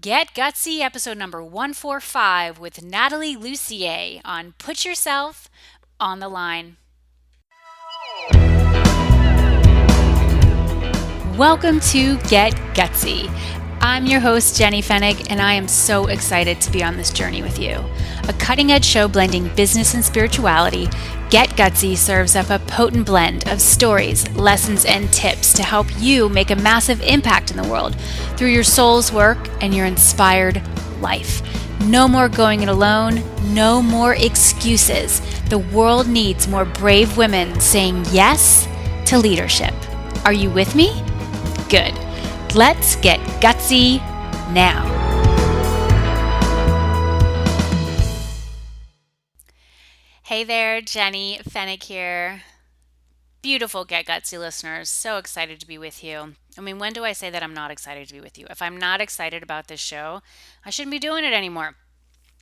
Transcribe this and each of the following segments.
Get Gutsy, episode number 145 with Nathalie Lussier on Put Yourself on the Line. Welcome to Get Gutsy. I'm your host, Jenny Fennig, and I am so excited to be on this journey with you. A cutting-edge show blending business and spirituality, Get Gutsy serves up a potent blend of stories, lessons, and tips to help you make a massive impact in the world through your soul's work and your inspired life. No more going it alone, no more excuses. The world needs more brave women saying yes to leadership. Are you with me? Good. Let's get gutsy now. Hey there, Jenny Fennig here. Beautiful Get Gutsy listeners. So excited to be with you. I mean, when do I say that I'm not excited to be with you? If I'm not excited about this show, I shouldn't be doing it anymore.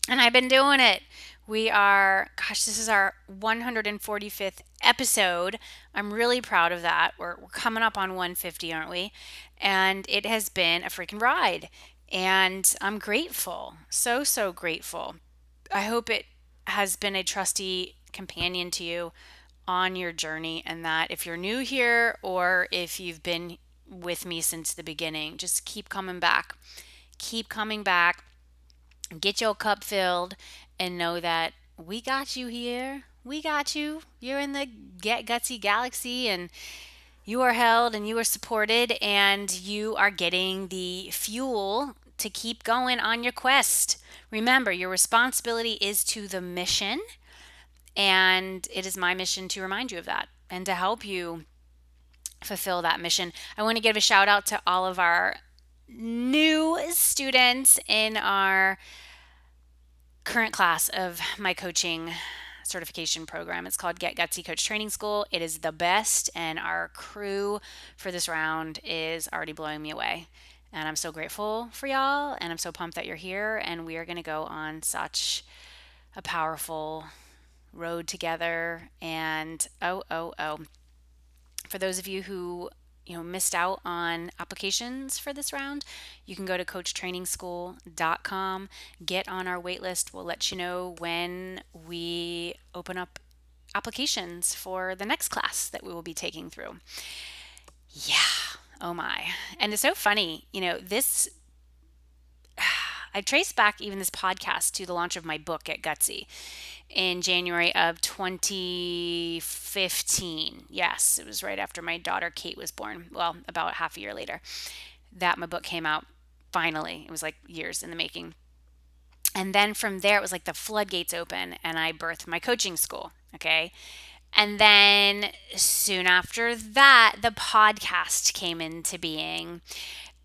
And I've been doing it. This is our 145th episode. I'm really proud of that. We're coming up on 150, aren't we? And it has been a freaking ride. And I'm grateful. So grateful. I hope it has been a trusty companion to you on your journey, and that if you're new here or if you've been with me since the beginning, just keep coming back. Keep coming back. Get your cup filled and know that we got you here. We got you. You're in the Get Gutsy galaxy, and you are held and you are supported, and you are getting the fuel to keep going on your quest. Remember, your responsibility is to the mission, and it is my mission to remind you of that and to help you fulfill that mission. I want to give a shout out to all of our new students in our current class of my coaching certification program. It's called Get Gutsy Coach Training School. It is the best, and our crew for this round is already blowing me away. And I'm so grateful for y'all, and I'm so pumped that you're here, and we are going to go on such a powerful road together. And for those of you who missed out on applications for this round, you can go to coachtrainingschool.com, get on our wait list. We'll let you know when we open up applications for the next class that we will be taking through. Yeah, oh my. And it's so funny, this I trace back even this podcast to the launch of my book, Get Gutsy, in January of 2015. Yes, it was right after my daughter Kate was born. Well, about half a year later that my book came out. Finally, it was like years in the making. And then from there, it was like the floodgates open, and I birthed my coaching school. Okay. And then soon after that, the podcast came into being.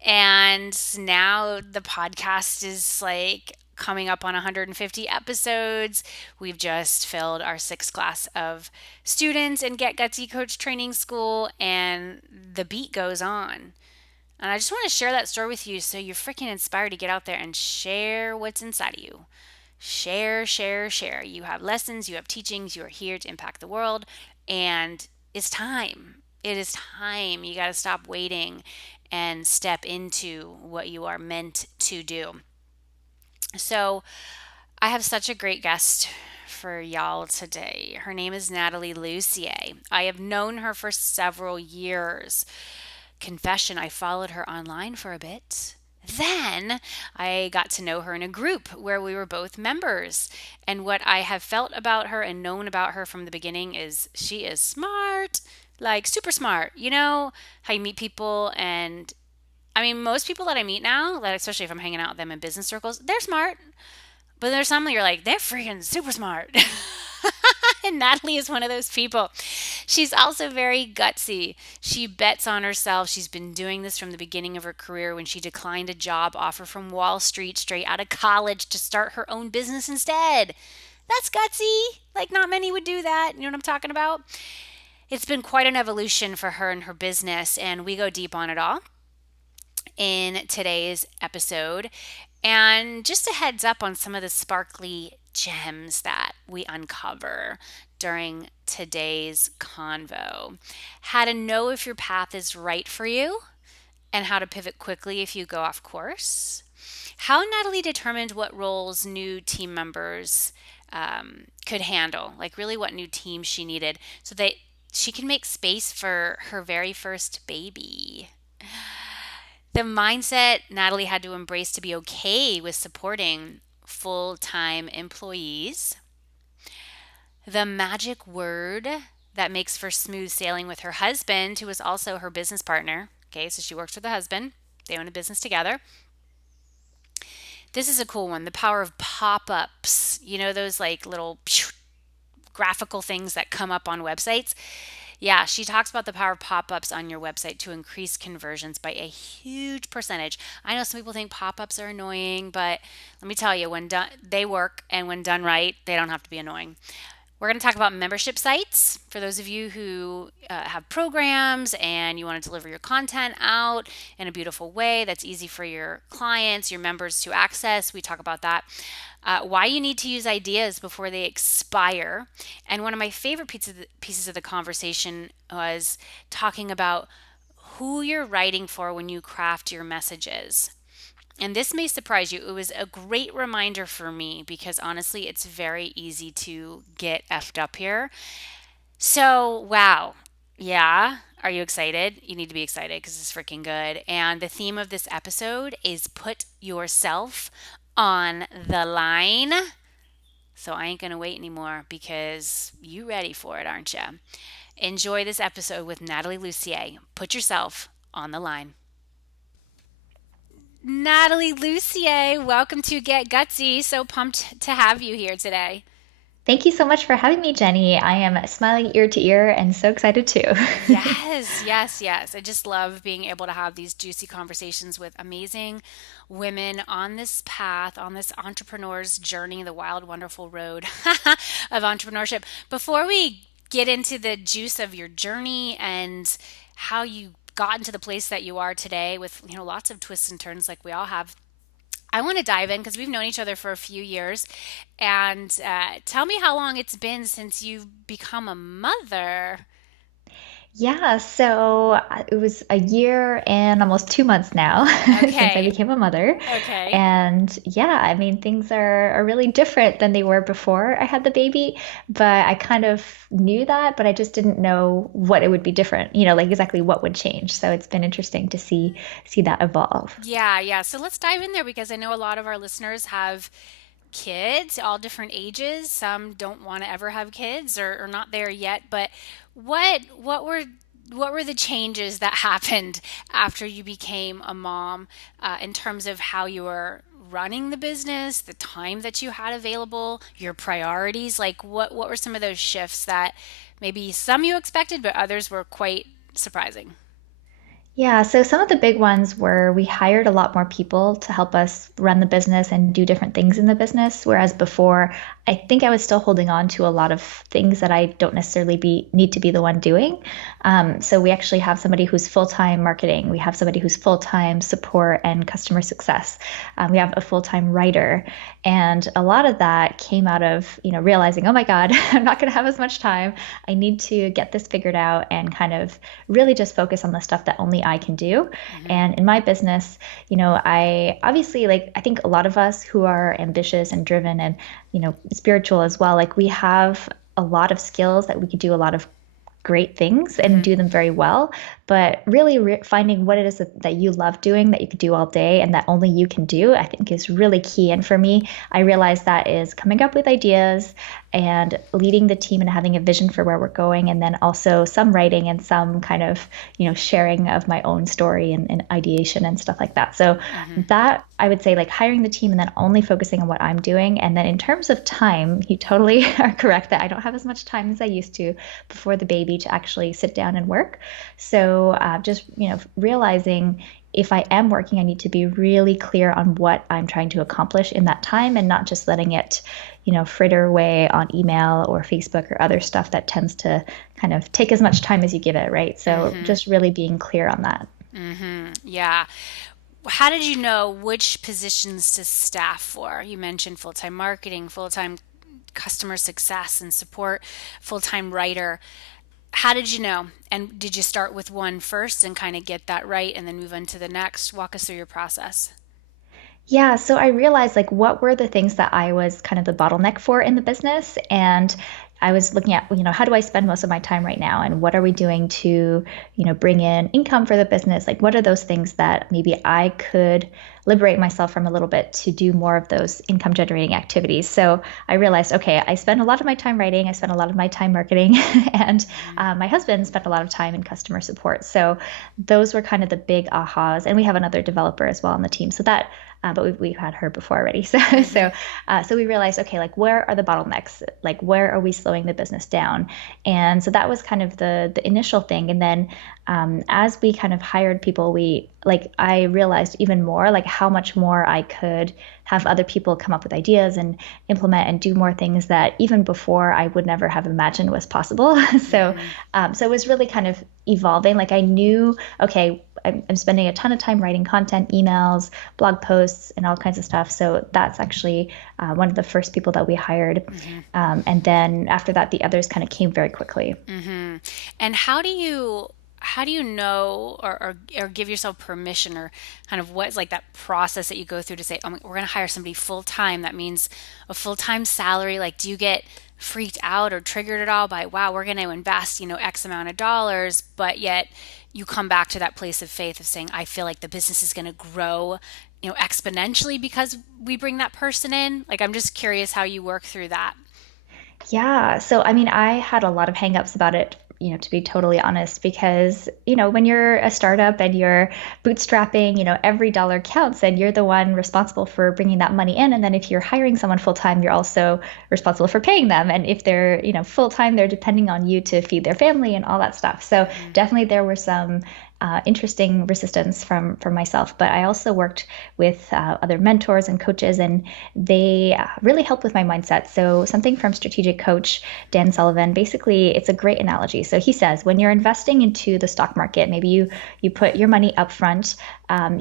And now the podcast is like coming up on 150 episodes. We've just filled our sixth class of students in Get Gutsy Coach Training School, and the beat goes on. And I just want to share that story with you so you're freaking inspired to get out there and share what's inside of you. Share, share, share. You have lessons, you have teachings, you are here to impact the world, and it's time. It is time. You got to stop waiting and step into what you are meant to do. So, I have such a great guest for y'all today. Her name is Nathalie Lussier. I have known her for several years. Confession, I followed her online for a bit. Then I got to know her in a group where we were both members. And what I have felt about her and known about her from the beginning is she is smart, like super smart. You know how you meet people, and I mean, most people that I meet now, like especially if I'm hanging out with them in business circles, they're smart. But there's some that you're like, they're freaking super smart. And Nathalie is one of those people. She's also very gutsy. She bets on herself. She's been doing this from the beginning of her career when she declined a job offer from Wall Street straight out of college to start her own business instead. That's gutsy. Like, not many would do that. You know what I'm talking about? It's been quite an evolution for her and her business, and we go deep on it all in today's episode. And just a heads up on some of the sparkly gems that we uncover during today's convo. How to know if your path is right for you, and how to pivot quickly if you go off course. How Natalie determined what roles new team members could handle, like really what new teams she needed, so that she can make space for her very first baby. The mindset Natalie had to embrace to be okay with supporting full time employees, the magic word that makes for smooth sailing with her husband, who was also her business partner. Okay, so she works with the husband, they own a business together. This is a cool one, the power of pop ups. You know, those like little graphical things that come up on websites. Yeah, she talks about the power of pop ups on your website to increase conversions by a huge percentage. I know some people think pop ups are annoying, but let me tell you, when done, they work, and when done right, they don't have to be annoying. We're going to talk about membership sites for those of you who have programs and you want to deliver your content out in a beautiful way that's easy for your clients, your members to access. We talk about that. Why you need to use ideas before they expire. And one of my favorite pieces of the conversation was talking about who you're writing for when you craft your messages. And this may surprise you. It was a great reminder for me because honestly, it's very easy to get effed up here. So, wow. Yeah. Are you excited? You need to be excited because it's freaking good. And the theme of this episode is put yourself on the line. So I ain't going to wait anymore because you ready for it, aren't you? Enjoy this episode with Nathalie Lussier. Put yourself on the line. Nathalie Lussier, welcome to Get Gutsy. So pumped to have you here today. Thank you so much for having me, Jenny. I am smiling ear to ear and so excited too. Yes, yes, yes. I just love being able to have these juicy conversations with amazing women on this path, on this entrepreneur's journey, the wild, wonderful road of entrepreneurship. Before we get into the juice of your journey and how you got into the place that you are today with, lots of twists and turns like we all have, I want to dive in because we've known each other for a few years. And tell me how long it's been since you've become a mother. Yeah, so it was a year and almost 2 months now since I Okay. became a mother. Okay. And yeah, I mean, things are really different than they were before I had the baby, but I kind of knew that, but I just didn't know what it would be different, like exactly what would change. So it's been interesting to see that evolve. Yeah, yeah. So let's dive in there because I know a lot of our listeners have kids, all different ages. Some don't want to ever have kids or not there yet. But what were the changes that happened after you became a mom in terms of how you were running the business, the time that you had available, your priorities? Like what were some of those shifts that maybe some you expected, but others were quite surprising? Yeah, so some of the big ones were we hired a lot more people to help us run the business and do different things in the business. Whereas before, I think I was still holding on to a lot of things that I don't necessarily need to be the one doing. So we actually have somebody who's full-time marketing. We have somebody who's full-time support and customer success. We have a full-time writer, and a lot of that came out of realizing, oh my God, I'm not going to have as much time. I need to get this figured out and kind of really just focus on the stuff that only I can do. Hmm. And in my business, I obviously like, I think a lot of us who are ambitious and driven and, spiritual as well, like we have a lot of skills that we could do a lot of great things and Hmm. do them very well. But really finding what it is that you love doing that you could do all day and that only you can do, I think is really key. And for me, I realized that is coming up with ideas and leading the team and having a vision for where we're going. And then also some writing and some kind of, sharing of my own story and ideation and stuff like that. So Hmm. that I would say like hiring the team and then only focusing on what I'm doing. And then in terms of time, you totally are correct that I don't have as much time as I used to before the baby to actually sit down and work. So just realizing if I am working, I need to be really clear on what I'm trying to accomplish in that time and not just letting it, fritter away on email or Facebook or other stuff that tends to kind of take as much time as you give it, right? So Hmm. just really being clear on that. Hmm. Yeah. How did you know which positions to staff for? You mentioned full time marketing, full time customer success and support, full time writer. How did you know? And did you start with one first and kind of get that right and then move on to the next? Walk us through your process. Yeah, so I realized like what were the things that I was kind of the bottleneck for in the business. And I was looking at, how do I spend most of my time right now? And what are we doing to, bring in income for the business? Like, what are those things that maybe I could liberate myself from a little bit to do more of those income generating activities? So I realized, okay, I spend a lot of my time writing, I spend a lot of my time marketing, and Hmm. my husband spent a lot of time in customer support. So those were kind of the big ahas. And we have another developer as well on the team. So that but we've had her before already. So Hmm. so we realized, okay, like where are the bottlenecks? Like where are we slowing the business down? And so that was kind of the initial thing. And then as we kind of hired people, we like I realized even more like how much more I could have other people come up with ideas and implement and do more things that even before I would never have imagined was possible. So Hmm. so it was really kind of evolving. Like I knew, okay, I'm spending a ton of time writing content, emails, blog posts, and all kinds of stuff. So that's actually one of the first people that we hired. Hmm. And then after that, the others kind of came very quickly. Hmm. And how do you know or give yourself permission or kind of what's like that process that you go through to say, oh, we're going to hire somebody full time. That means a full time salary. Like, do you get freaked out or triggered at all by, wow, we're going to invest, X amount of dollars, but yet you come back to that place of faith of saying, I feel like the business is going to grow, exponentially because we bring that person in. Like, I'm just curious how you work through that. Yeah. So, I mean, I had a lot of hangups about it, to be totally honest, because, when you're a startup and you're bootstrapping, every dollar counts and you're the one responsible for bringing that money in. And then if you're hiring someone full time, you're also responsible for paying them. And if they're, full time, they're depending on you to feed their family and all that stuff. So, Hmm. definitely there were some interesting resistance from myself, but I also worked with other mentors and coaches, and they really helped with my mindset. So something from strategic coach Dan Sullivan, basically, it's a great analogy. So he says when you're investing into the stock market, maybe you put your money up front,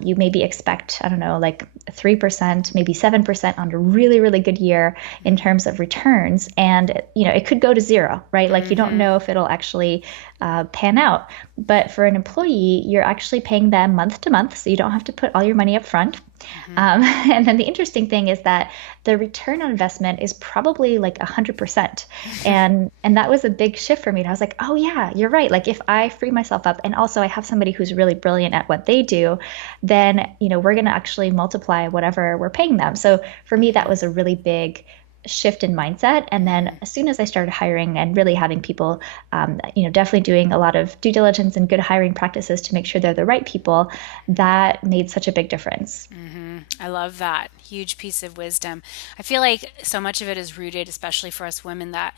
you maybe expect, I don't know, like 3%, maybe 7% on a really, really good year in terms of returns. And, it could go to zero, right? Like you don't Hmm. know if it'll actually pan out. But for an employee, you're actually paying them month to month. So you don't have to put all your money up front. Hmm. And then the interesting thing is that the return on investment is probably like 100%. And that was a big shift for me. And I was like, oh yeah, you're right. Like if I free myself up and also I have somebody who's really brilliant at what they do, then we're going to actually multiply whatever we're paying them. So for me, that Hmm. was a really big shift in mindset. And then Hmm. as soon as I started hiring and really having people, definitely doing a lot of due diligence and good hiring practices to make sure they're the right people, that made such a big difference. Hmm. I love that. Huge piece of wisdom. I feel like so much of it is rooted, especially for us women, that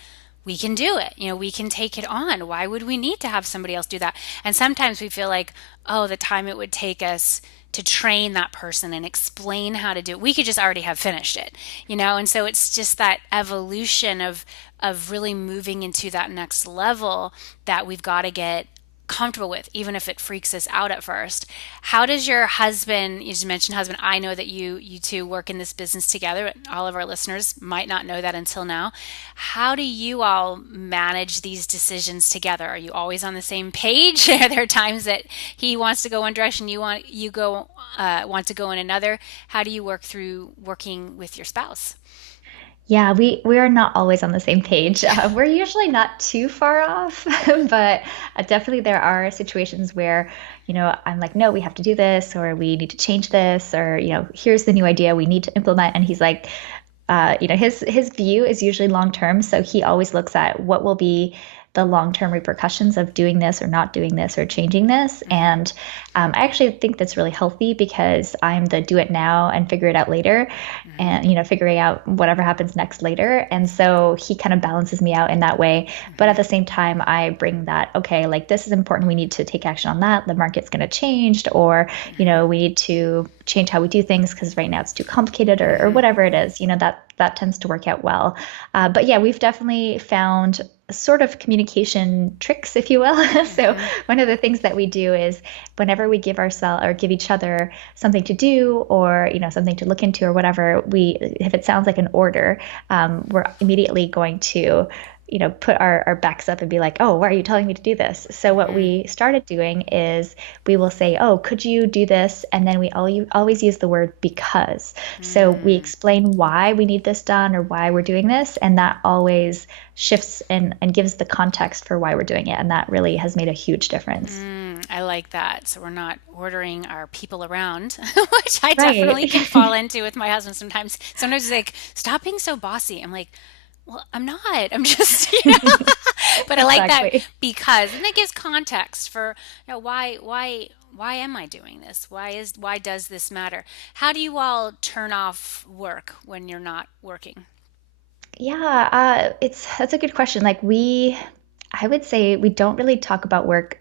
we can do it. We can take it on. Why would we need to have somebody else do that? And sometimes we feel like, oh, the time it would take us to train that person and explain how to do it, we could just already have finished it. And so it's just that evolution of really moving into that next level that we've got to get comfortable with, even if it freaks us out at first. How does your husband, you just mentioned husband, I know that you two work in this business together, but all of our listeners might not know that until now. How do you all manage these decisions together? Are you always on the same page? Are there times that he wants to go one direction, want to go in another? How do you work through working with your spouse? Yeah, we are not always on the same page. We're usually not too far off, but definitely there are situations where, I'm like, no, we have to do this, or we need to change this, or here's the new idea we need to implement, and he's like, his view is usually long term, so he always looks at what will be the long term repercussions of doing this or not doing this or changing this. Hmm. And I actually think that's really healthy because I'm the do it now and figure it out later, Hmm. and figuring out whatever happens next later. And so he kind of balances me out in that way. But at Hmm. the same time, I bring that, okay, like this is important. We need to take action on that. The market's going to change, or Hmm. we need to change how we do things because right now it's too complicated, or Hmm. whatever it is. That tends to work out well. But yeah, we've definitely found sort of communication tricks, if you will. So Hmm. one of the things that we do is whenever we give ourselves or give each other something to do, or something to look into or whatever, we if it sounds like an order, we're immediately going to put our backs up and be like, oh, why are you telling me to do this? So what Hmm. we started doing is we will say, oh, could you do this? And then we always use the word because. So we Mm. explain why we need this done or why we're doing this. And that always shifts and gives the context for why we're doing it. And that really has made a huge difference. I like that. So we're not ordering our people around, which I Right. definitely can fall into with my husband sometimes. Sometimes he's like, stop being so bossy. I'm like, well, I'm not. I'm just, but I like that Exactly. because, and it gives context for, why am I doing this? Why does this matter? How do you all turn off work when you're not working? Yeah, that's a good question. I would say we don't really talk about work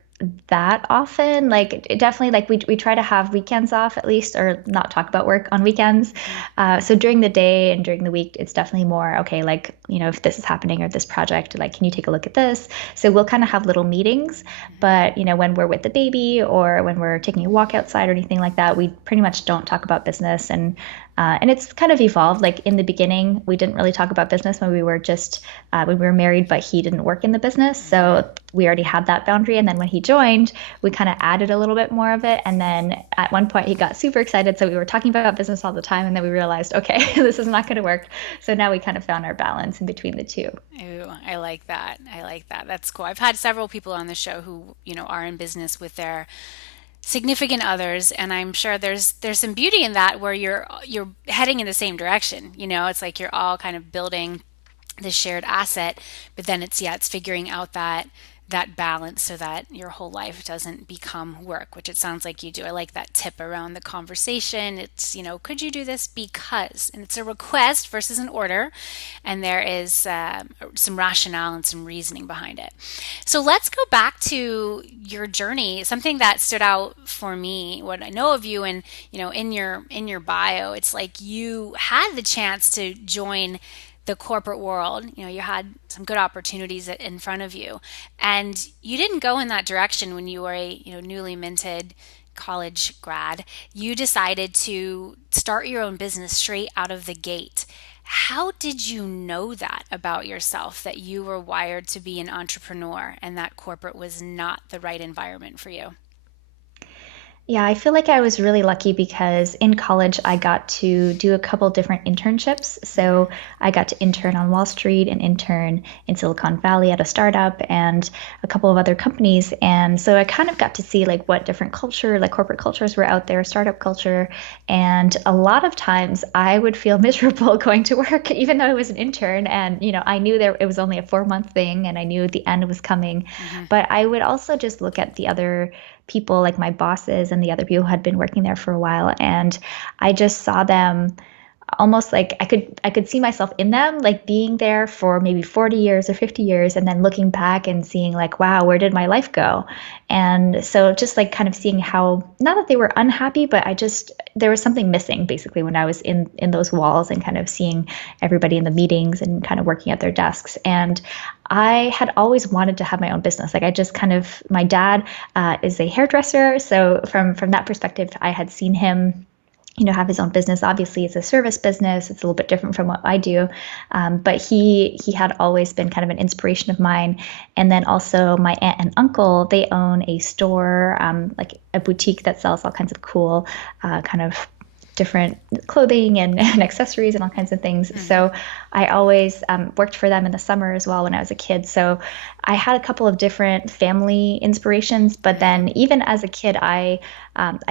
that often. Like definitely, like we try to have weekends off at least, or not talk about work on weekends. Hmm. So during the day and during the week, it's definitely more okay. Like if this is happening or this project, like can you take a look at this? So we'll kind of have little meetings. Hmm. But when we're with the baby or when we're taking a walk outside or anything like that, we pretty much don't talk about business. And it's kind of evolved. Like in the beginning, we didn't really talk about business when we were married, but he didn't work in the business, Hmm. so we already had that boundary. And then when he joined, we kind of added a little bit more of it. And then at one point, he got super excited, so we were talking about business all the time. And then we realized, okay, this is not going to work. So now we kind of found our balance in between the two. Ooh, I like that. I like that. That's cool. I've had several people on the show who, are in business with their significant others, and I'm sure there's some beauty in that where you're heading in the same direction. It's like you're all kind of building this shared asset, but then it's figuring out that balance so that your whole life doesn't become work, which it sounds like you do. I like that tip around the conversation. It's, could you do this because, and it's a request versus an order, and there is some rationale and some reasoning behind it. So let's go back to your journey. Something that stood out for me, what I know of you, and in your bio, it's like you had the chance to join the corporate world. You had some good opportunities in front of you, and you didn't go in that direction when you were a newly minted college grad. You decided to start your own business straight out of the gate. How did you know that about yourself, that you were wired to be an entrepreneur and that corporate was not the right environment for you? Yeah, I feel like I was really lucky because in college I got to do a couple different internships. So Hmm. I got to intern on Wall Street and intern in Silicon Valley at a startup and a couple of other companies. And so I kind of got to see like what different culture, like corporate cultures were out there, startup culture. And a lot of times I would feel miserable going to work, even though I was an intern. And, I knew there it was only a 4 month thing and I knew the end was coming. Hmm. But I would also just look at the other people, like my bosses and the other people who had been working there for a while, and I just saw them almost like I could see myself in them, like being there for maybe 40 years or 50 years and then looking back and seeing like, wow, where did my life go? And so just like kind of seeing how, not that they were unhappy, but I just there was something missing basically when I was in those walls and kind of seeing everybody in the meetings and kind of working at their desks. And I had always wanted to have my own business. Like I just kind of, my dad is a hairdresser, so from that perspective, I had seen him have his own business. Obviously, it's a service business. It's a little bit different from what I do. But he had always been kind of an inspiration of mine. And then also my aunt and uncle, they own a store, like a boutique that sells all kinds of cool kind of different clothing and accessories and all kinds of things. Hmm. So I always worked for them in the summer as well when I was a kid. So I had a couple of different family inspirations. But Hmm. then even as a kid, I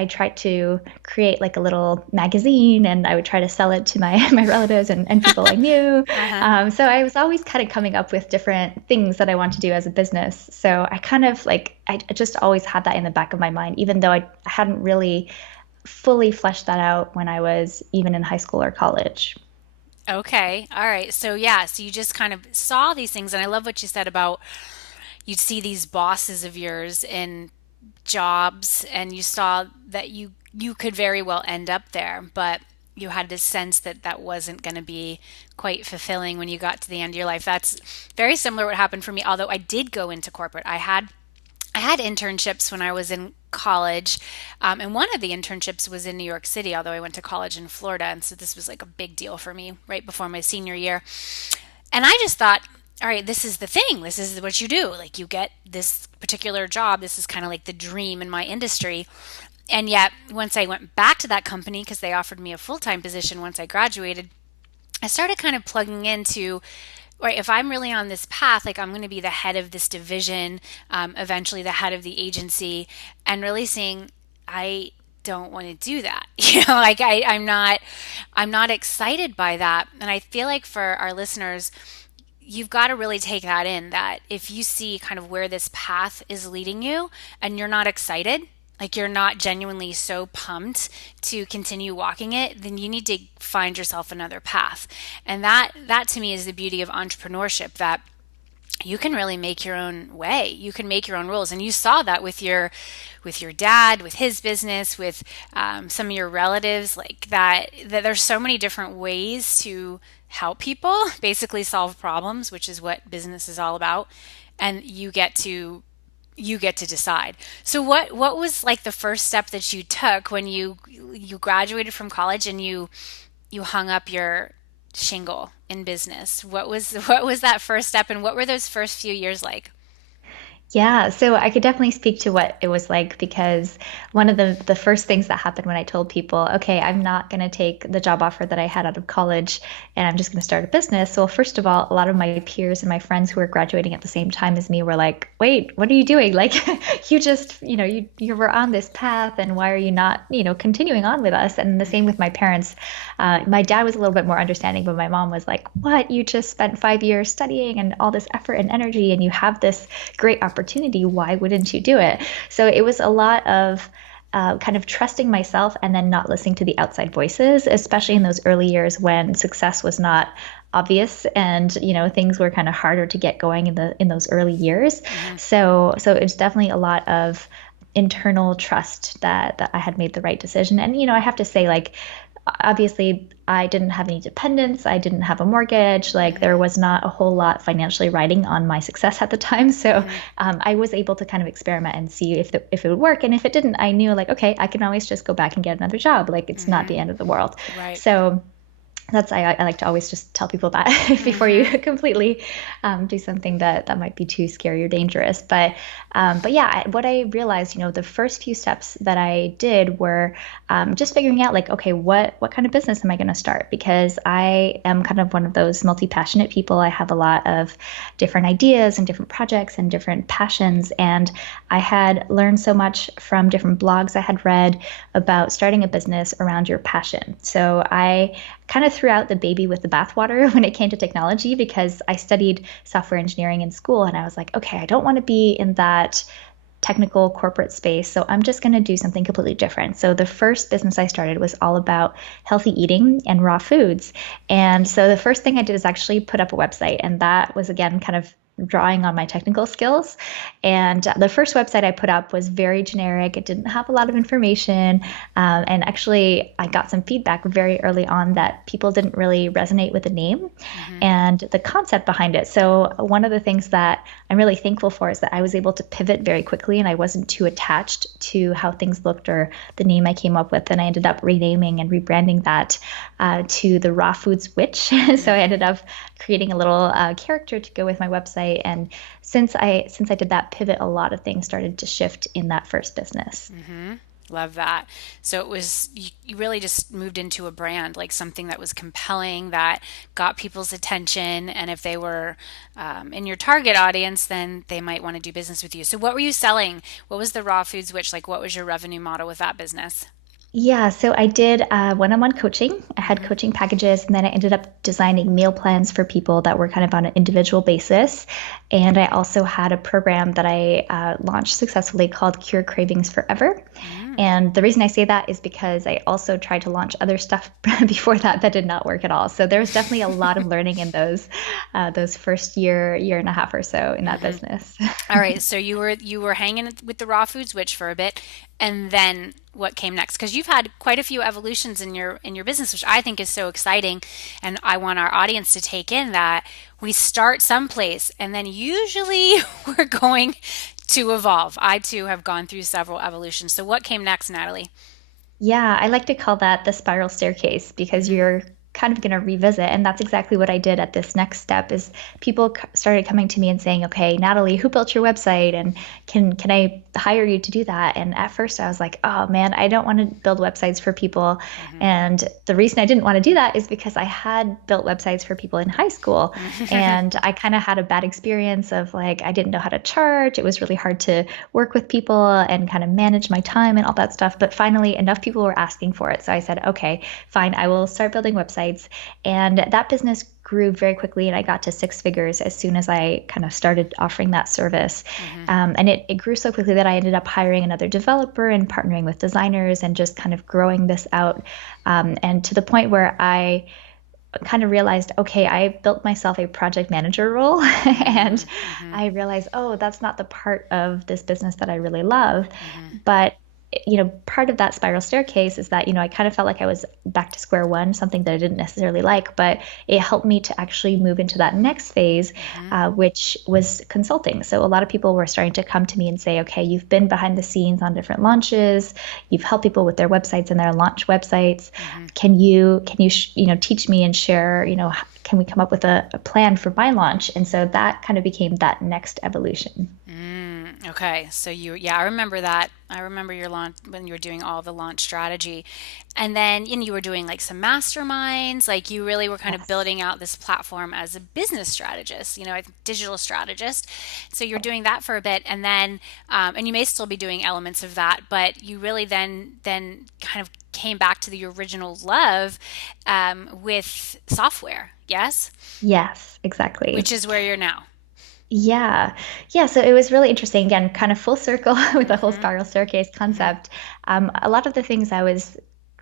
tried to create like a little magazine and I would try to sell it to my my relatives and people I knew. Uh-huh. So I was always kind of coming up with different things that I want to do as a business. So I kind of like I just always had that in the back of my mind, even though I hadn't really fully fleshed that out when I was even in high school or college. Okay. All right. So yeah, so you just kind of saw these things, and I love what you said about you'd see these bosses of yours in jobs, and you saw that you could very well end up there, but you had this sense that that wasn't going to be quite fulfilling when you got to the end of your life. That's very similar what happened for me, although I did go into corporate. I had internships when I was in college, and one of the internships was in New York City, although I went to college in Florida, and so this was like a big deal for me right before my senior year. And I just thought all right, this is the thing. This is what you do. Like you get this particular job. This is kind of like the dream in my industry. And yet, once I went back to that company because they offered me a full-time position once I graduated, I started kind of plugging into, right, if I'm really on this path, like I'm going to be the head of this division, eventually the head of the agency, and really seeing I don't want to do that. Like I'm not excited by that. And I feel like for our listeners, you've got to really take that in, that if you see kind of where this path is leading you and you're not excited, like you're not genuinely so pumped to continue walking it, then you need to find yourself another path. And that to me is the beauty of entrepreneurship, that you can really make your own way. You can make your own rules, and you saw that with your dad, with his business, with some of your relatives. Like that there's so many different ways to help people basically solve problems, which is what business is all about. And you get to decide. So what was like the first step that you took when you graduated from college and you hung up your shingle in business? What was that first step, and what were those first few years like? Yeah, so I could definitely speak to what it was like because one of the first things that happened when I told people, okay, I'm not going to take the job offer that I had out of college and I'm just going to start a business. So first of all, a lot of my peers and my friends who were graduating at the same time as me were like, "Wait, what are you doing? Like you just, you were on this path and why are you not, continuing on with us?" And the same with my parents. My dad was a little bit more understanding, but my mom was like, "What? You just spent 5 years studying and all this effort and energy and you have this great opportunity. Why wouldn't you do it?" So it was a lot of kind of trusting myself and then not listening to the outside voices, especially in those early years when success was not obvious and things were kind of harder to get going in those early years. Mm-hmm. So it's definitely a lot of internal trust that I had made the right decision. And I have to say, like, obviously I didn't have any dependents. I didn't have a mortgage. Like Mm-hmm. there was not a whole lot financially riding on my success at the time. So Mm-hmm. I was able to kind of experiment and see if it would work. And if it didn't, I knew like, okay, I can always just go back and get another job. Like it's not Mm-hmm. the end of the world. Right. So I like to always just tell people that before you Mm-hmm. completely do something that might be too scary or dangerous. But yeah, what I realized, the first few steps that I did were just figuring out like, okay, what kind of business am I going to start? Because I am kind of one of those multi-passionate people. I have a lot of different ideas and different projects and different passions, and I had learned so much from different blogs I had read about starting a business around your passion. So I kind of threw out the baby with the bathwater when it came to technology because I studied software engineering in school and I was like, okay, I don't want to be in that technical corporate space. So I'm just going to do something completely different. So the first business I started was all about healthy eating and raw foods. And so the first thing I did is actually put up a website. And that was, again, kind of drawing on my technical skills. And the first website I put up was very generic. It didn't have a lot of information. And actually, I got some feedback very early on that people didn't really resonate with the name Mm-hmm. and the concept behind it. So, one of the things that I'm really thankful for is that I was able to pivot very quickly and I wasn't too attached to how things looked or the name I came up with. And I ended up renaming and rebranding that to the Raw Foods Witch. So, I ended up creating a little character to go with my website. And since I did that pivot, a lot of things started to shift in that first business. Mm-hmm. Love that. So it was, you really just moved into a brand, like something that was compelling, that got people's attention. And if they were in your target audience, then they might want to do business with you. So what were you selling? What was the Raw Foods Witch? Like, what was your revenue model with that business? Yeah, so I did one-on-one coaching. I had Mm-hmm. coaching packages, and then I ended up designing meal plans for people that were kind of on an individual basis. And I also had a program that I launched successfully called Cure Cravings Forever. Mm-hmm. And the reason I say that is because I also tried to launch other stuff before that did not work at all. So there was definitely a lot of learning in those first year and a half or so in that Mm-hmm. business. All right, so you were hanging with the Raw Foods Witch for a bit, and then what came next? Because you've had quite a few evolutions in your business, which I think is so exciting, and I want our audience to take in that we start someplace, and then usually we're going to evolve. I too have gone through several evolutions. So what came next, Natalie? Yeah, I like to call that the spiral staircase because Mm-hmm. you're kind of going to revisit. And that's exactly what I did at this next step is people started coming to me and saying, okay, Natalie, who built your website? And can I hire you to do that? And at first I was like, oh man, I don't want to build websites for people. And the reason I didn't want to do that is because I had built websites for people in high school. Mm-hmm. And I kind of had a bad experience of like, I didn't know how to charge. It was really hard to work with people and kind of manage my time and all that stuff. But finally, enough people were asking for it. So I said, okay, fine, I will start building websites. And that business grew very quickly and I got to six figures as soon as I kind of started offering that service. Mm-hmm. And it grew so quickly that I ended up hiring another developer and partnering with designers and just kind of growing this out. And to the point where I kind of realized, okay, I built myself a project manager role and Mm-hmm. I realized, oh, that's not the part of this business that I really love. Mm-hmm. But part of that spiral staircase is that, I kind of felt like I was back to square one, something that I didn't necessarily like, but it helped me to actually move into that next phase, Mm-hmm. which was consulting. So a lot of people were starting to come to me and say, okay, you've been behind the scenes on different launches, you've helped people with their websites and their launch websites. Mm-hmm. Can you teach me and share, can we come up with a plan for my launch? And so that kind of became that next evolution. Okay, so yeah, I remember that. I remember your launch when you were doing all the launch strategy. And then, you were doing like some masterminds, like you really were kind of Yes. building out this platform as a business strategist, a digital strategist. So you're doing that for a bit and then and you may still be doing elements of that, but you really then kind of came back to the original love with software, yes? Yes, exactly. Which is where you're now. Yeah. Yeah. So it was really interesting. Again, kind of full circle with the whole Mm-hmm. spiral staircase Mm-hmm. concept. A lot of the things I was,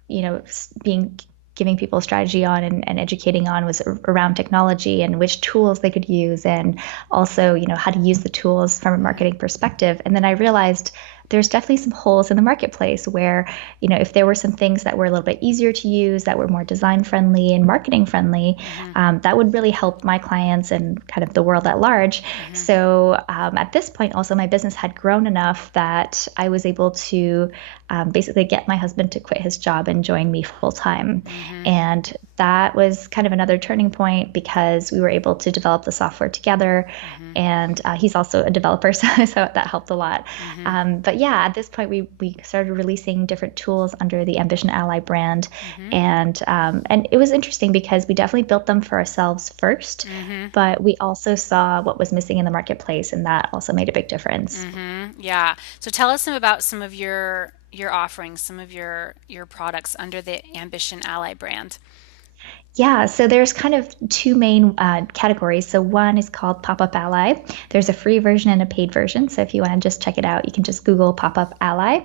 being giving people strategy on and educating on was around technology and which tools they could use, and also, how to use the tools from a marketing perspective. And then I realized there's definitely some holes in the marketplace where, if there were some things that were a little bit easier to use, that were more design friendly and marketing friendly, Mm-hmm. that would really help my clients and kind of the world at large. Mm-hmm. So at this point, also, my business had grown enough that I was able to basically get my husband to quit his job and join me full time. Mm-hmm. And that was kind of another turning point because we were able to develop the software together. Mm-hmm. And he's also a developer, so that helped a lot. Mm-hmm. But yeah, at this point, we started releasing different tools under the Ambition Ally brand, Mm-hmm. and it was interesting because we definitely built them for ourselves first, Mm-hmm. but we also saw what was missing in the marketplace, and that also made a big difference. Mm-hmm. Yeah. So tell us some about some of your offerings, some of your products under the Ambition Ally brand. Yeah, so there's kind of two main categories. So one is called Pop-up Ally. There's a free version and a paid version. So if you want to just check it out, you can just Google Pop-up Ally.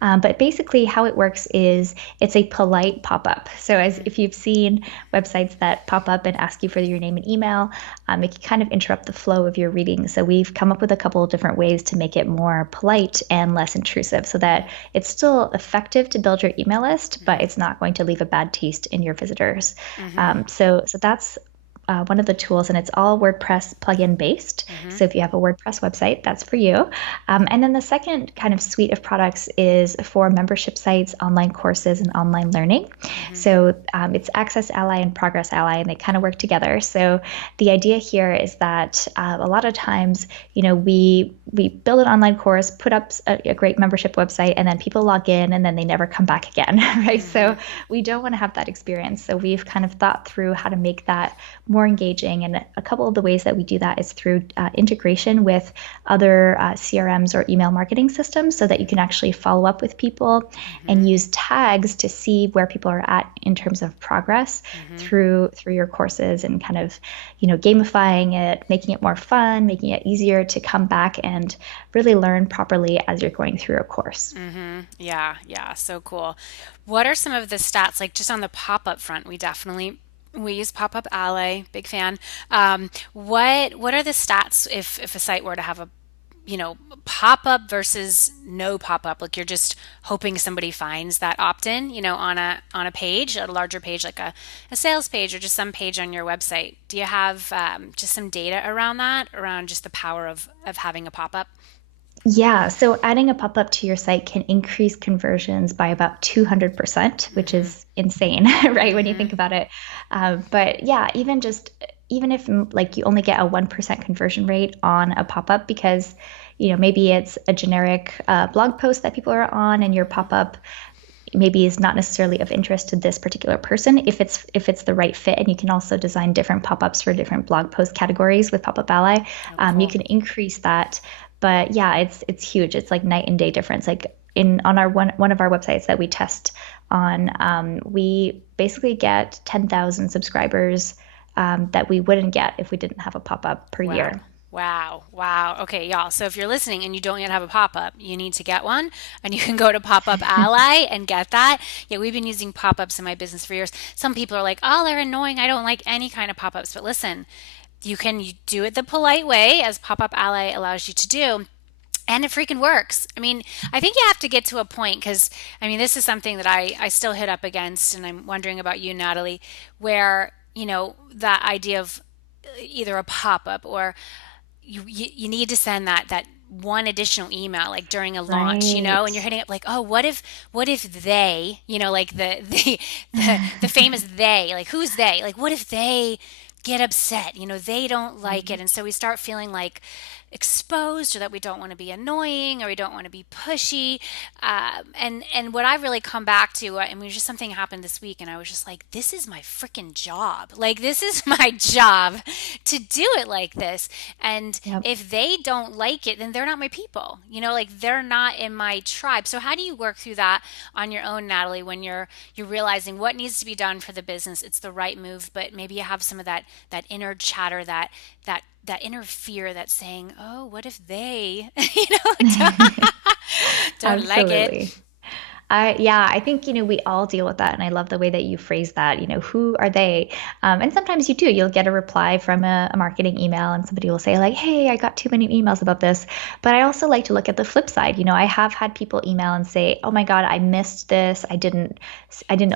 But basically, how it works is it's a polite pop-up. So as Mm-hmm. if you've seen websites that pop up and ask you for your name and email, it can kind of interrupt the flow of your reading. So we've come up with a couple of different ways to make it more polite and less intrusive, so that it's still effective to build your email list, but Mm-hmm. it's not going to leave a bad taste in your visitors. Mm-hmm. So that's one of the tools, and it's all WordPress plugin based. Mm-hmm. So if you have a WordPress website, that's for you. And then the second kind of suite of products is for membership sites, online courses, and online learning. Mm-hmm. So it's Access Ally and Progress Ally, and they kind of work together. So the idea here is that a lot of times, we build an online course, put up a great membership website, and then people log in and then they never come back again, right? Mm-hmm. So we don't want to have that experience. So we've kind of thought through how to make that more engaging. And a couple of the ways that we do that is through integration with other CRMs or email marketing systems so that you can actually follow up with people Mm-hmm. and use tags to see where people are at in terms of progress Mm-hmm. through your courses, and kind of, gamifying it, making it more fun, making it easier to come back and really learn properly as you're going through a course. Mm-hmm. Yeah, yeah, so cool. What are some of the stats, like just on the pop-up front? We use Pop-up Ally, big fan. What are the stats if a site were to have a pop-up versus no pop-up? Like you're just hoping somebody finds that opt-in, on a page, a larger page, like a sales page or just some page on your website. Do you have just some data around that, around just the power of having a pop-up? Yeah, so adding a pop-up to your site can increase conversions by about 200%, which Mm-hmm. is insane, right? When you Mm-hmm. think about it. But yeah, even if like you only get a 1% conversion rate on a pop-up because, maybe it's a generic blog post that people are on and your pop-up maybe is not necessarily of interest to this particular person if it's the right fit, and you can also design different pop-ups for different blog post categories with Pop-up Ally. Oh, You cool. can increase that, but yeah, it's huge. It's like night and day difference. Like in on our one of our websites that we test on, we basically get 10,000 subscribers that we wouldn't get if we didn't have a pop-up per Wow. year. Wow. Wow. Okay, y'all. So if you're listening and you don't yet have a pop up, you need to get one. And you can go to Pop Up Ally and get that. Yeah, we've been using pop ups in my business for years. Some people are like, oh, they're annoying. I don't like any kind of pop ups. But listen, you do it the polite way, as Pop Up Ally allows you to do. And it freaking works. I mean, I think you have to get to a point because, I mean, this is something that I still hit up against. And I'm wondering about you, Natalie, where, that idea of either a pop up or you need to send that one additional email like during a launch, Right. and you're hitting up like, oh, what if they, like the famous they, like who's they, like what if they get upset, they don't like it, Right. and so we start feeling like exposed, or that we don't want to be annoying, or we don't want to be pushy. And what I've really come back to, I mean, just something happened this week, and I was just like, this is my freaking job. Like, this is my job to do it like this. And Yep. if they don't like it, then they're not my people. Like they're not in my tribe. So how do you work through that on your own, Natalie, when you're realizing what needs to be done for the business? It's the right move, but maybe you have some of that inner chatter, that inner fear that's saying, "Oh, what if they, don't like it?" Absolutely. Yeah, I think, we all deal with that. And I love the way that you phrase that, who are they? And sometimes you do, you'll get a reply from a marketing email and somebody will say like, hey, I got too many emails about this. But I also like to look at the flip side. I have had people email and say, oh my God, I missed this. I didn't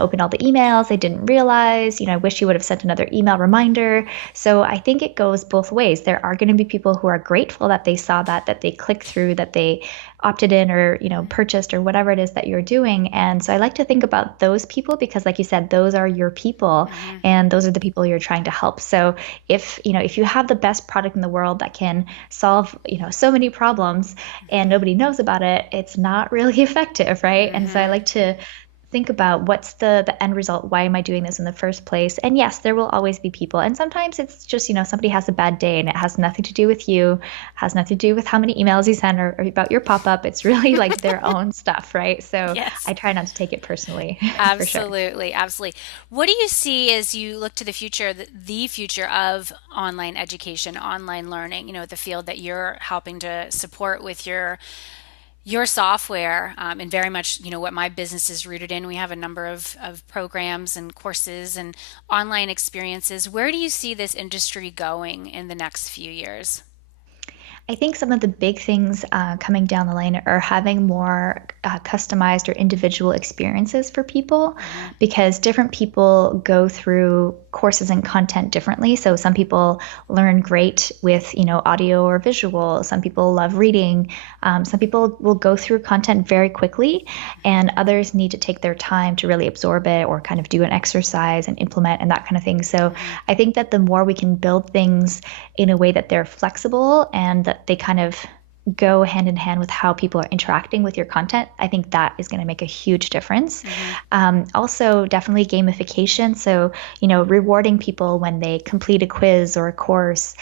open all the emails. I didn't realize, I wish you would have sent another email reminder. So I think it goes both ways. There are going to be people who are grateful that they saw that they clicked through, that they opted in or purchased or whatever it is that you're doing. And so I like to think about those people because like you said, those are your people Hmm. and those are the people you're trying to help. So if you have the best product in the world that can solve so many problems and nobody knows about it, it's not really effective, right? And so I Hmm. like to think about what's the end result. Why am I doing this in the first place? And yes, there will always be people, and sometimes it's just somebody has a bad day and it has nothing to do with you, has nothing to do with how many emails you send or about your pop-up. It's really like their own stuff, right? So Yes. I try not to take it personally. For sure. Absolutely, absolutely. What do you see as you look to the future, the future of online education, online learning, the field that you're helping to support with your software, and very much, what my business is rooted in. We have a number of programs and courses and online experiences. Where do you see this industry going in the next few years? I think some of the big things coming down the line are having more customized or individual experiences for people Hmm. because different people go through courses and content differently. So some people learn great with, audio or visual. Some people love reading. Some people will go through content very quickly, and others need to take their time to really absorb it or kind of do an exercise and implement and that kind of thing. So Hmm. I think that the more we can build things in a way that they're flexible and that they kind of go hand in hand with how people are interacting with your content, I think that is going to make a huge difference. Hmm. Also, definitely gamification. So, rewarding people when they complete a quiz or a course,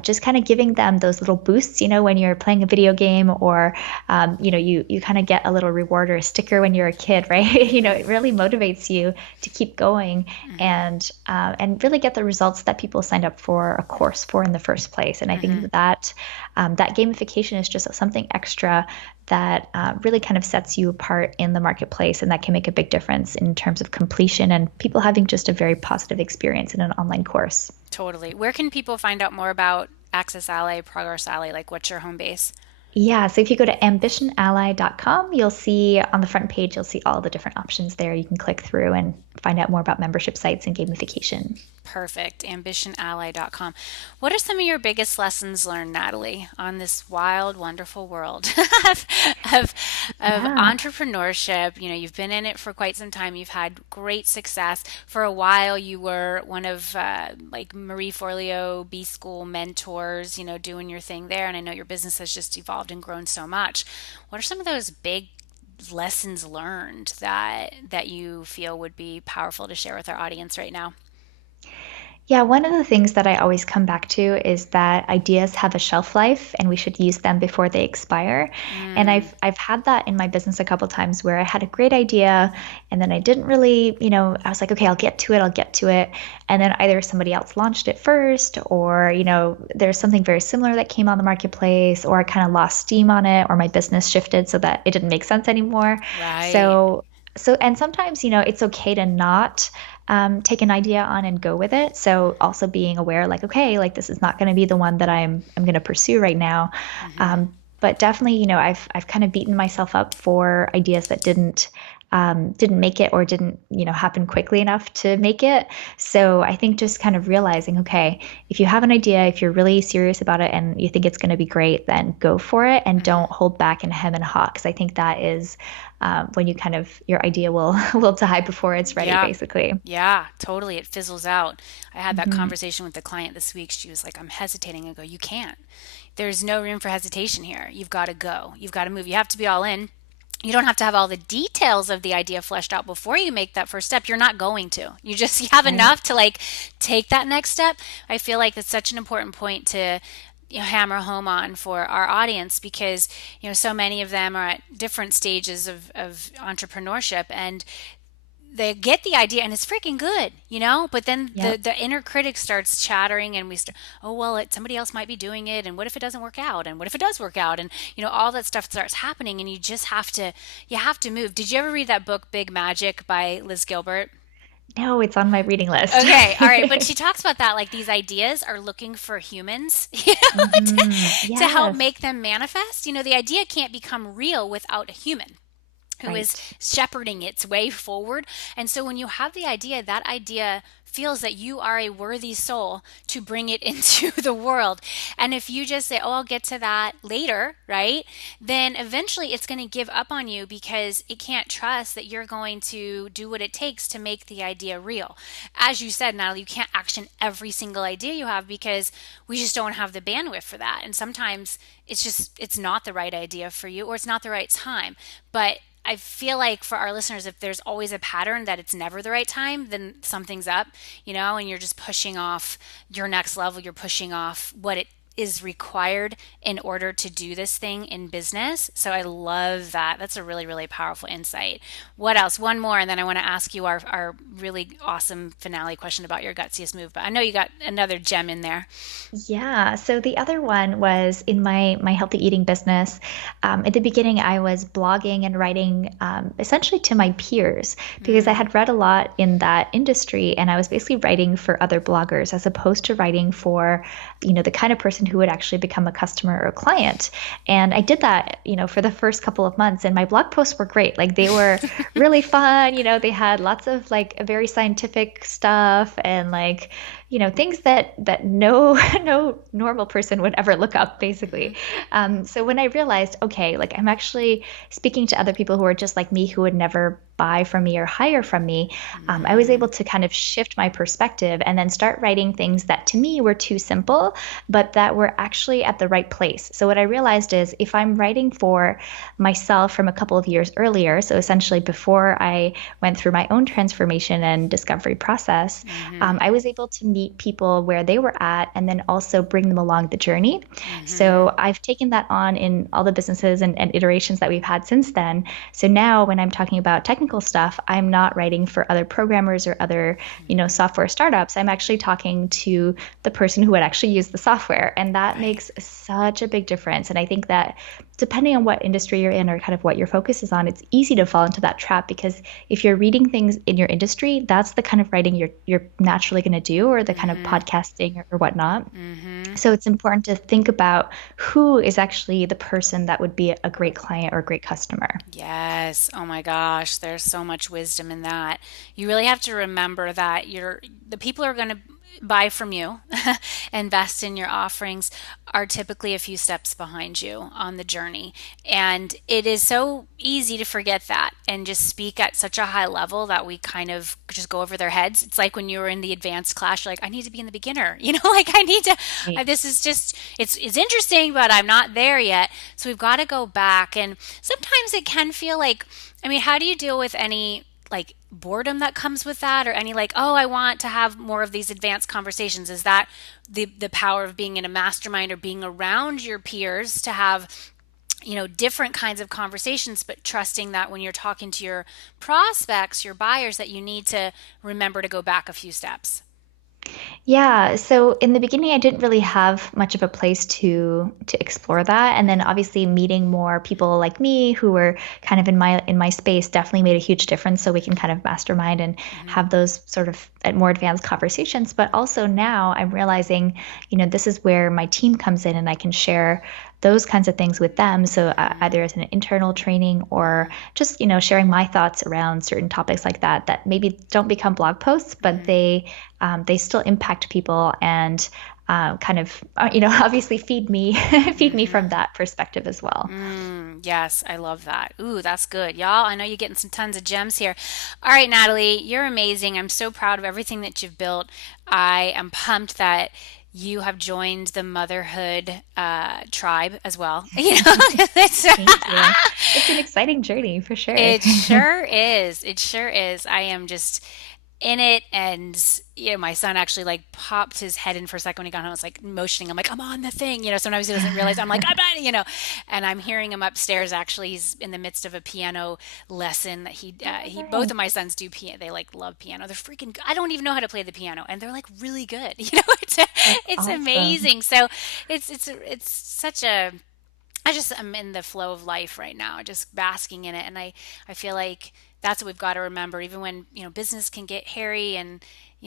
just kind of giving them those little boosts, when you're playing a video game or, you kind of get a little reward or a sticker when you're a kid, right? It really motivates you to keep going Hmm. and really get the results that people signed up for a course for in the first place. And I Hmm. think that gamification is just something extra that really kind of sets you apart in the marketplace, and that can make a big difference in terms of completion and people having just a very positive experience in an online course. Totally. Where can people find out more about Access Ally, Progress Ally? Like, what's your home base? Yeah, so if you go to ambitionally.com, you'll see on the front page, you'll see all the different options there. You can click through and find out more about membership sites and gamification. Perfect. Ambitionally.com. What are some of your biggest lessons learned, Natalie, on this wild, wonderful world of, of, of Yeah. entrepreneurship? You know, you've been in it for quite some time. You've had great success. For a while, you were one of like Marie Forleo B School mentors, you know, doing your thing there. And I know your business has just evolved and grown so much. What are some of those big lessons learned that you feel would be powerful to share with our audience right now? Yeah, one of the things that I always come back to is that ideas have a shelf life and we should use them before they expire. And Mm, I've had that in my business a couple times where I had a great idea and then I didn't really, I was like, okay, I'll get to it. And then either somebody else launched it first or, there's something very similar that came on the marketplace or I kind of lost steam on it or my business shifted so that it didn't make sense anymore. right. And sometimes, it's okay to not take an idea on and go with it. So also being aware, like, okay, like this is not going to be the one that I'm going to pursue right now. Hmm. But definitely, I've kind of beaten myself up for ideas that didn't make it or didn't, happen quickly enough to make it. So I think just kind of realizing, okay, if you have an idea, if you're really serious about it and you think it's going to be great, then go for it and Hmm. don't hold back and hem and haw. Because I think that is when you your idea will will die before it's ready, Yeah. basically. Yeah, totally. It fizzles out. I had that Hmm. conversation with the client this week. She was like, I'm hesitating. I go, you can't. There's no room for hesitation here. You've got to go. You've got to move. You have to be all in. You don't have to have all the details of the idea fleshed out before you make that first step. You're not going to. You have Right. enough to like take that next step. I feel like that's such an important point to hammer home on for our audience because so many of them are at different stages of entrepreneurship and they get the idea and it's freaking good, but then the Yep. the inner critic starts chattering and we start, oh well, somebody else might be doing it, and what if it doesn't work out, and what if it does work out, and all that stuff starts happening, and you have to move. Did you ever read that book Big Magic by Liz Gilbert? No, it's on my reading list. Okay, all right, but she talks about that, like these ideas are looking for humans, to help Yes. make them manifest. The idea can't become real without a human who is Right. shepherding its way forward. And so when you have the idea, that idea feels that you are a worthy soul to bring it into the world. And if you just say, oh, I'll get to that later, right? Then eventually it's going to give up on you because it can't trust that you're going to do what it takes to make the idea real. As you said, Natalie, you can't action every single idea you have because we just don't have the bandwidth for that. And sometimes it's not the right idea for you or it's not the right time. But I feel like for our listeners, if there's always a pattern that it's never the right time, then something's up, and you're just pushing off your next level. You're pushing off what it is required in order to do this thing in business. So I love that. That's a really, really powerful insight. What else? One more, and then I want to ask you our really awesome finale question about your gutsiest move. But I know you got another gem in there. Yeah. So the other one was in my healthy eating business. At the beginning, I was blogging and writing essentially to my peers because I Mm, had read a lot in that industry, and I was basically writing for other bloggers as opposed to writing for, the kind of person who would actually become a customer or a client. And I did that, for the first couple of months, and my blog posts were great. Like they were really fun. They had lots of like very scientific stuff and like things that no no normal person would ever look up, mm-hmm, basically. So when I realized, okay, like I'm actually speaking to other people who are just like me, who would never buy from me or hire from me, I was mm, able to kind of shift my perspective and then start writing things that to me were too simple, but that were actually at the right place. So what I realized is if I'm writing for myself from a couple of years earlier, so essentially before I went through my own transformation and discovery process, mm-hmm, I was able to meet people where they were at and then also bring them along the journey. mm-hmm. So I've taken that on in all the businesses and iterations that we've had since then. So now when I'm talking about technical stuff, I'm not writing for other programmers or other, software startups. I'm actually talking to the person who would actually use the software. And that Right. makes such a big difference. And I think that depending on what industry you're in or kind of what your focus is on, it's easy to fall into that trap because if you're reading things in your industry, that's the kind of writing you're naturally going to do, or the kind of Mm-hmm, podcasting or whatnot. mm-hmm. So it's important to think about who is actually the person that would be a great client or a great customer. Yes. Oh my gosh, there's so much wisdom in that. You really have to remember that the people are going to buy from you, invest in your offerings, are typically a few steps behind you on the journey. And it is so easy to forget that and just speak at such a high level that we kind of just go over their heads. It's like when you were in the advanced class, you're like, I need to be in the beginner, like I need to, Right. this is just, it's interesting, but I'm not there yet. So we've got to go back. And sometimes it can feel like, I mean, how do you deal with any like boredom that comes with that, or any like, oh, I want to have more of these advanced conversations? Is that the power of being in a mastermind or being around your peers to have different kinds of conversations, but trusting that when you're talking to your prospects, your buyers, that you need to remember to go back a few steps? Yeah, so in the beginning, I didn't really have much of a place to explore that, and then obviously meeting more people like me who were kind of in my space definitely made a huge difference. So we can kind of mastermind and Mm-hmm. have those sort of more advanced conversations. But also now I'm realizing, this is where my team comes in, and I can share those kinds of things with them. So either as an internal training or just sharing my thoughts around certain topics like that maybe don't become blog posts, but Mm-hmm. they still impact people and kind of obviously feed me feed me Mm-hmm. from that perspective as well. Yes, I love that. Ooh, that's good. Y'all, I know you're getting some tons of gems here. All right, Natalie, you're amazing. I'm so proud of everything that you've built. I am pumped that you have joined the motherhood tribe as well. It's, Thank you. It's an exciting journey for sure. it sure is. It sure is. I am just in it, and my son actually like popped his head in for a second when he got home. I was like motioning. I'm like, I'm on the thing. Sometimes he doesn't realize. I'm like, I'm not. And I'm hearing him upstairs. Actually, he's in the midst of a piano lesson that Oh, he both nice. of my sons do piano. They like love piano. They're freaking. I don't even know how to play the piano, and they're like really good. That's It's awesome. amazing. So it's such a. I'm in the flow of life right now, just basking in it. And I feel like that's what we've got to remember, even when, business can get hairy and,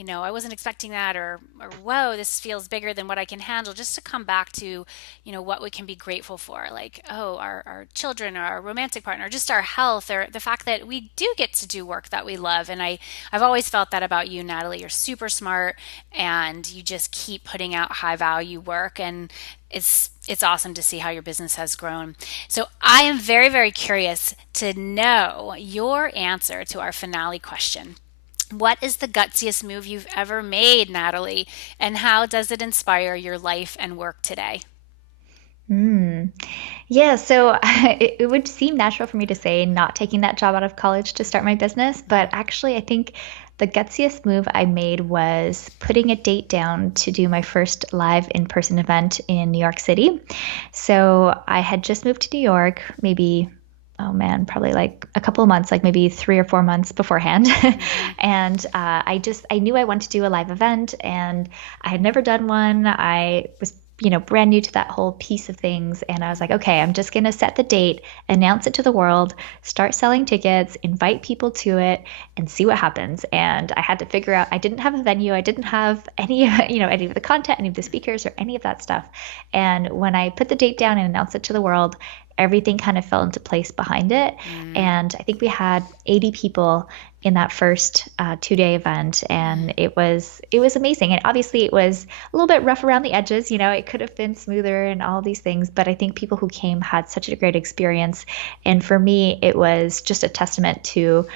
I wasn't expecting that, or whoa, this feels bigger than what I can handle, just to come back to, what we can be grateful for. Like, oh, our children or our romantic partner, just our health, or the fact that we do get to do work that we love. And I've always felt that about you, Natalie. You're super smart, and you just keep putting out high value work. And it's awesome to see how your business has grown. So I am very, very curious to know your answer to our finale question. What is the gutsiest move you've ever made, Natalie? And how does it inspire your life and work today? Mm. Yeah, so it would seem natural for me to say not taking that job out of college to start my business, but actually, I think the gutsiest move I made was putting a date down to do my first live in-person event in New York City. So I had just moved to New York, maybe, oh man, probably like a couple of months, like maybe 3 or 4 months beforehand. Mm-hmm. And I knew I wanted to do a live event, and I had never done one. I was brand new to that whole piece of things. And I was like, okay, I'm just going to set the date, announce it to the world, start selling tickets, invite people to it, and see what happens. And I had to figure out, I didn't have a venue. I didn't have any, any of the content, any of the speakers, or any of that stuff. And when I put the date down and announced it to the world, everything kind of fell into place behind it. Mm-hmm. And I think we had 80 people in that first 2 day event, and it was amazing. And obviously, it was a little bit rough around the edges. It could have been smoother and all these things, but I think people who came had such a great experience. And for me, it was just a testament to,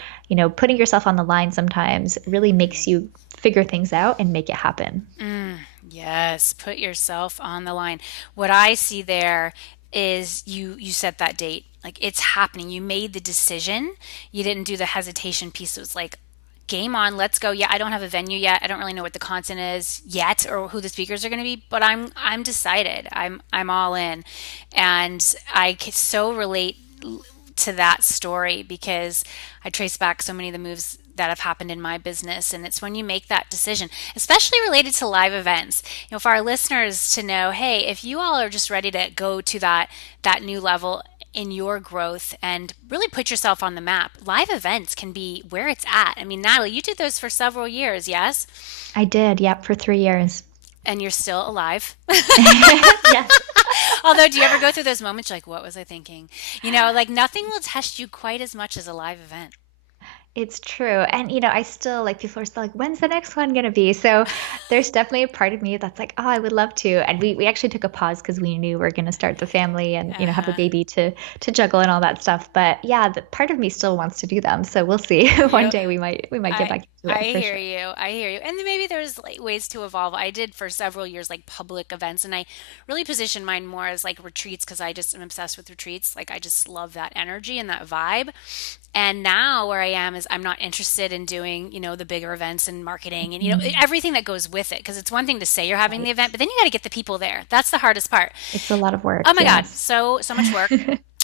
putting yourself on the line sometimes really makes you figure things out and make it happen. Yes, put yourself on the line. What I see there is you set that date. Like it's happening. You made the decision. You didn't do the hesitation piece. It was like game on, let's go. Yeah, I don't have a venue yet. I don't really know what the content is yet or who the speakers are going to be, but I'm decided. I'm all in. And I could so relate to that story because I trace back so many of the moves that have happened in my business. And it's when you make that decision, especially related to live events, for our listeners to know, hey, if you all are just ready to go to that new level in your growth and really put yourself on the map, live events can be where it's at. I mean, Natalie, you did those for several years, yes? I did, yep, for 3 years. And you're still alive. Yes. Although, do you ever go through those moments you're like, what was I thinking? Like nothing will test you quite as much as a live event. It's true. And I still like people are still like, when's the next one gonna be? So there's definitely a part of me that's like, oh, I would love to. And we actually took a pause because we knew we are gonna start the family and, have a Uh-huh. baby to juggle and all that stuff. But yeah, the part of me still wants to do them. So we'll see. One You day we might get I back into I it for hear sure. you. I hear you. And then maybe there's like ways to evolve. I did for several years like public events, and I really position mine more as like retreats because I just am obsessed with retreats. Like I just love that energy and that vibe. And now where I am is I'm not interested in doing, the bigger events and marketing and Mhm. everything that goes with it because it's one thing to say you're having the Right. event, but then you got to get the people there. That's the hardest part. It's a lot of Oh work, my God, yes. so much work.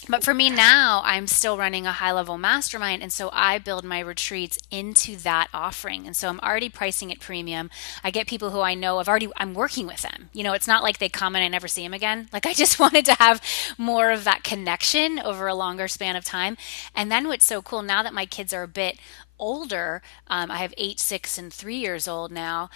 But for me now, I'm still running a high level mastermind. And so I build my retreats into that offering. And so I'm already pricing it premium. I get people who I know I'm working with them. It's not like they come and I never see them again. Like I just wanted to have more of that connection over a longer span of time. And then what's so cool now that my kids are a bit older, I have 8, 6, and 3 years old now.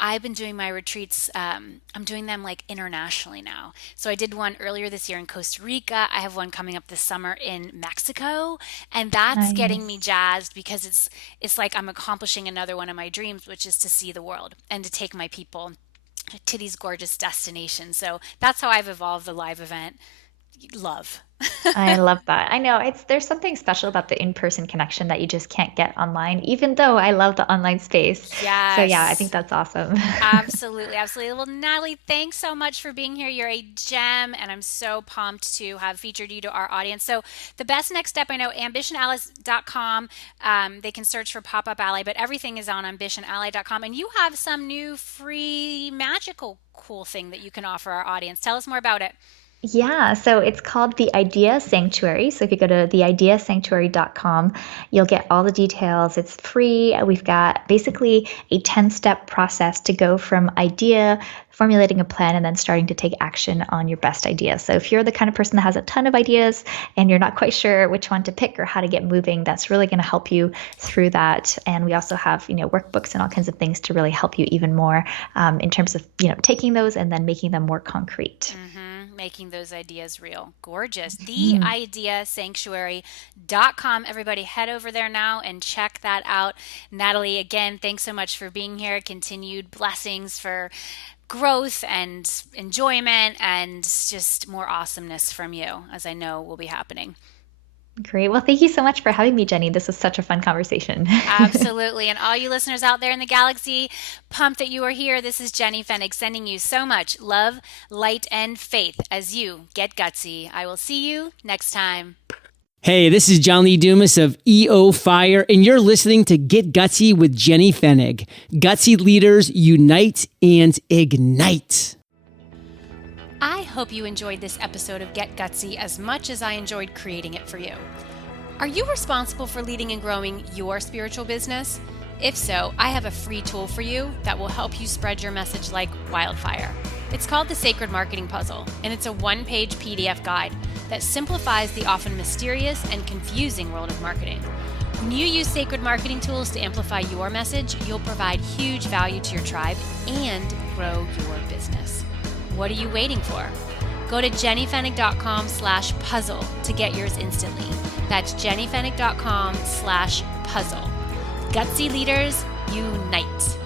I've been doing my retreats. I'm doing them like internationally now. So I did one earlier this year in Costa Rica. I have one coming up this summer in Mexico, and that's getting me Nice. jazzed because it's like I'm accomplishing another one of my dreams, which is to see the world and to take my people to these gorgeous destinations. So that's how I've evolved the live event. Love. I love that. I know there's something special about the in-person connection that you just can't get online, even though I love the online space. So yeah, I think Yes. that's awesome. Absolutely, absolutely. Well, Natalie, thanks so much for being here. You're a gem, and I'm so pumped to have featured you to our audience. So, the best next step, I know, ambitionallies.com. They can search for Pop Up Ally, but everything is on ambitionally.com. And you have some new free magical cool thing that you can offer our audience. Tell us more about it. Yeah, so it's called the Idea Sanctuary. So if you go to theideasanctuary.com, you'll get all the details. It's free. We've got basically a 10-step process to go from idea, formulating a plan, and then starting to take action on your best idea. So if you're the kind of person that has a ton of ideas and you're not quite sure which one to pick or how to get moving, that's really going to help you through that. And we also have, workbooks and all kinds of things to really help you even more in terms of, taking those and then making them more concrete. Making those ideas real. Gorgeous. Mhm. Theideasanctuary.com. Everybody head over there now and check that out. Natalie, again, thanks so much for being here. Continued blessings for growth and enjoyment and just more awesomeness from you, as I know will be happening. Great. Well, thank you so much for having me, Jenny. This was such a fun conversation. Absolutely. And all you listeners out there in the galaxy, pumped that you are here. This is Jenny Fennick sending you so much love, light, and faith as you get gutsy. I will see you next time. Hey, this is John Lee Dumas of EO Fire, and you're listening to Get Gutsy with Jenny Fennig. Gutsy leaders unite and ignite. I hope you enjoyed this episode of Get Gutsy as much as I enjoyed creating it for you. Are you responsible for leading and growing your spiritual business? If so, I have a free tool for you that will help you spread your message like wildfire. It's called the Sacred Marketing Puzzle, and it's a one-page PDF guide that simplifies the often mysterious and confusing world of marketing. When you use sacred marketing tools to amplify your message, you'll provide huge value to your tribe and grow your business. What are you waiting for? Go to jennyfennick.com/puzzle to get yours instantly. That's jennyfennick.com/puzzle. Gutsy leaders, unite.